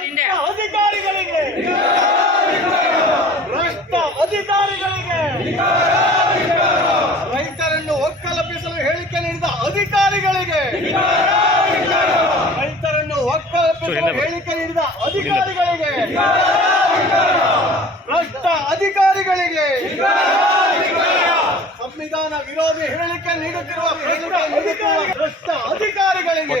ಹಿಂದೆ. ಅಧಿಕಾರಿಗಳಿಗೆ. ಭ್ರಷ್ಟ ಅಧಿಕಾರಿಗಳಿಗೆ. ರೈತರನ್ನು ಒಕ್ಕಲಪಿಸಲು ಹೇಳಿಕೆ ನೀಡಿದ ಅಧಿಕಾರಿಗಳಿಗೆ. ರೈತರನ್ನು ಒಕ್ಕಲಪಿಸಲು ಹೇಳಿಕೆ ನೀಡಿದ ಅಧಿಕಾರಿಗಳಿಗೆ. ಭ್ರಷ್ಟ ಅಧಿಕಾರಿಗಳಿಗೆ. ಸಂವಿಧಾನ ವಿರೋಧಿ ಹೇಳಿಕೆ ನೀಡುತ್ತಿರುವ ಭ್ರಷ್ಟ ಅಧಿಕಾರಿಗಳಿಗೆ.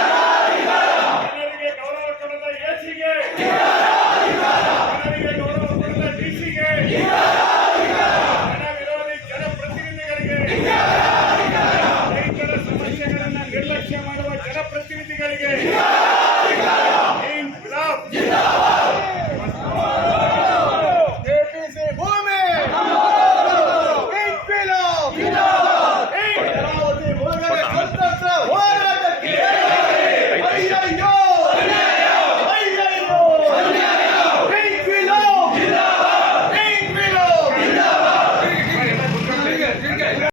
ರೈತರ ಸಮಸ್ಯೆಗಳನ್ನು ನಿರ್ಲಕ್ಷ್ಯ ಮಾಡುವ ಜನಪ್ರತಿನಿಧಿಗಳಿಗೆ